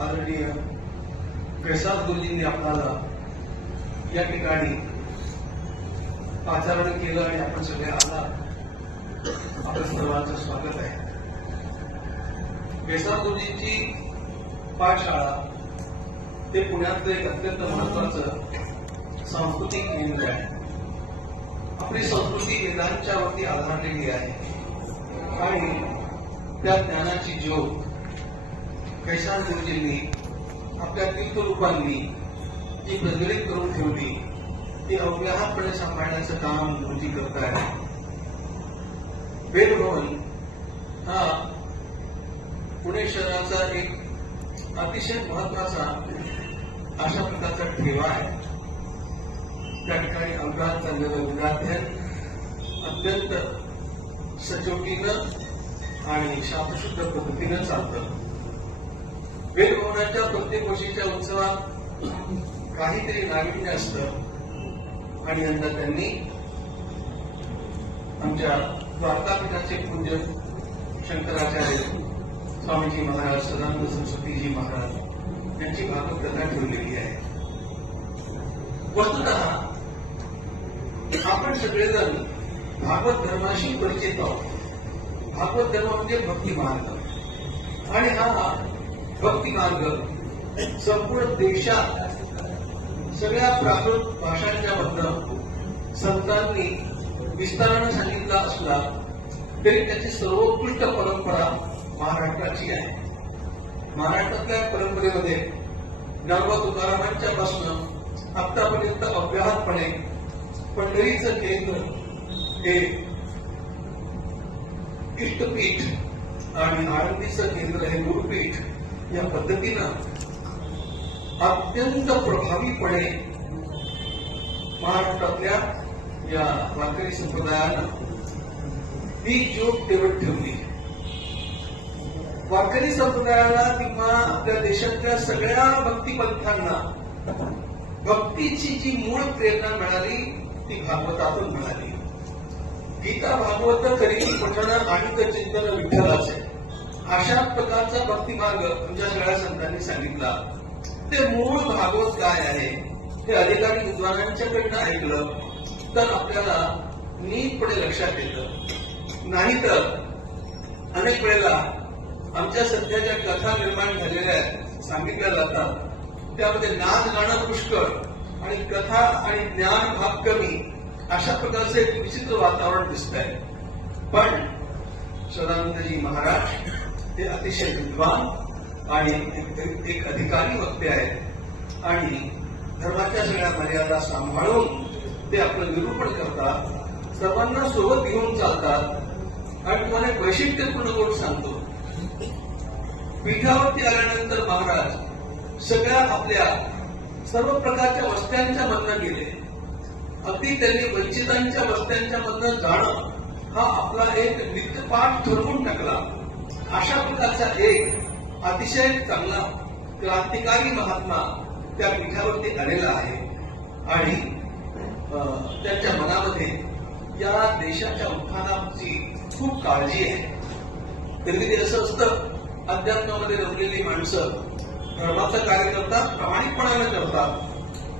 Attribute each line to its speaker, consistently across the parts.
Speaker 1: आदरणीय प्रसाद गुरुजींनी आपल्याला या ठिकाणी आचरण केलं आणि आपण सगळे आला. आपल्या सर्वांचं स्वागत आहे. प्रसाद गुरुजींची पाठशाळा ते पुण्यातलं एक अत्यंत महत्वाचं सांस्कृतिक केंद्र आहे. आपली संस्कृती वेदांच्या वरती आधारलेली आहे. आणि त्या ज्ञानाची ज्योत कैशाल गुरुजींनी आपल्या तीर्थरूपांनी जी प्रज्वलित करून ठेवली. ती अव्याहतपणे सांभाळण्याचं काम गुरुजी करत आहे. वेदभवन हा पुणे शहराचा एक अतिशय महत्त्वाचा अशा प्रकारचा ठेवा आहे. त्या ठिकाणी अवघात चाललेलं विद्यार्थ्यन अत्यंत सचोटीनं आणि शास्त्रशुद्ध पद्धतीनं चालतं. वेदभवनाच्या प्रत्येक वर्षीच्या उत्सवात काहीतरी नाविन्य असतं. आणि यंदा त्यांनी आमच्या द्वारकापीठाचे पूज्य शंकराचार्य स्वामीजी महाराज सदानंद सरस्वतीजी महाराज यांची भागवत कथा ठेवलेली आहे. वस्तुत आपण सगळेजण भागवत धर्माशी परिचित आहोत. भागवत धर्म म्हणजे भक्ती मार्ग आणि हा भक्ती मार्ग संपूर्ण देशात सगळ्या प्राकृत भाषांच्या मधनं संतांनी विस्तारानं सांगितला असला तरी त्याची सर्वोत्कृष्ट परंपरा महाराष्ट्राची आहे. महाराष्ट्रातल्या परंपरेमध्ये नर्व तुकारामांच्या पासून आतापर्यंत अव्याहतपणे पंढरीचं केंद्र हे इष्टपीठ आणि आळंदीचं केंद्र हे गुरुपीठ या पद्धतीनं अत्यंत प्रभावीपणे महाराष्ट्रातल्या या वारकरी संप्रदायानं ती ज्योत तेवट ठेवली. वारकरी संप्रदायाला किंवा आपल्या देशातल्या सगळ्या भक्तिपंथांना भक्तीची जी मूळ प्रेरणा मिळाली ती भागवतातून मिळाली. गीता भागवत करी पठण आणि चिंतन विठ्ठलाचे. अशा प्रकारचा भक्ती मार्ग आमच्या सगळ्या संतांनी सांगितला. ते मूळ भागवत काय आहे हे अधिकारी विद्वानांच्याकडनं ऐकलं तर आपल्याला नीटपणे लक्षात येतं. नाहीतर अनेक वेळेला आमच्या सध्याच्या कथा निर्माण झालेल्या आहेत सांगितल्या जातात त्यामध्ये नाद गाणं पुष्कळ आणि कथा आणि ज्ञान भाग कमी अशा प्रकारचे एक विचित्र वातावरण दिसत आहे पण सदानंदजी महाराज ते अतिशय विद्वान आणि एक अधिकारी वक्ते आहेत. आणि धर्माच्या सगळ्या मर्यादा सांभाळून ते आपलं निरूपण करतात सर्वांना सोबत घेऊन चालतात. आणि तुम्हाला एक वैशिष्ट्यपूर्ण गोष्ट सांगतो. पीठावरती आल्यानंतर महाराज सगळ्या आपल्या सर्व प्रकारच्या वस्त्यांच्या मधनं गेले अगदी त्यांनी वंचितांच्या वस्त्यांच्या मधनं जाणं हा आपला एक नित्यपाठ ठरवून टाकला. अशा एक अतिशय चांगला क्रांतिकारी महात्मा त्या पीठावरती आलेला आहे. आणि त्यांच्या मनामध्ये या देशाच्या उत्थानाची खूप काळजी आहे. कधी कधी असं असतं अध्यात्मामध्ये रमलेली माणसं धर्माचं कार्य करतात प्रामाणिकपणाने करतात.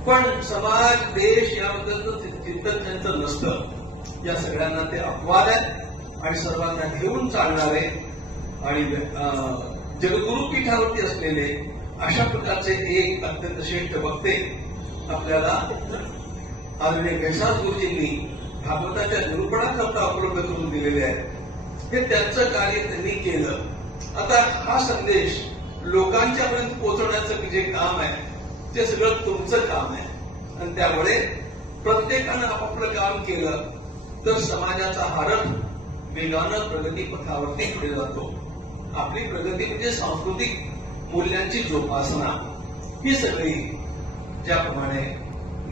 Speaker 1: पण समाज देश याबद्दलचं चिंतन त्यांचं नसतं. या सगळ्यांना ते अपवाद आहेत आणि सर्वांना घेऊन चालणारे आणि अं, जगगुरु पीठावरती असलेले अशा प्रकारचे एक अत्यंत श्रेष्ठ वक्ते आपल्याला आदरणीय कैसास गुरुजींनी भागवताच्या निरूपणाकरता उपलब्ध करून दिलेले आहेत. हे त्यांचं कार्य त्यांनी केलं. आता हा संदेश लोकांच्यापर्यंत पोहोचवण्याचं जे काम आहे ते सगळं तुमचं काम आहे. आणि त्यामुळे प्रत्येकानं आपापलं काम केलं तर समाजाचा हारथ वेगानं प्रगती पथावरती पुढे जातो. आपली प्रगती म्हणजे सांस्कृतिक मूल्यांची जोपासना. ही सगळी ज्याप्रमाणे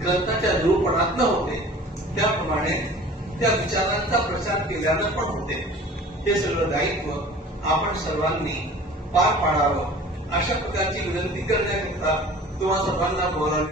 Speaker 1: ग्रंथाच्या निरूपणातनं होते त्याप्रमाणे त्या विचारांचा प्रचार केल्यानं पण होते. हे सगळं दायित्व आपण सर्वांनी पार पाडावं. अशा प्रकारची विनंती करण्याकरता तुम्हा सर्वांना बोलावले.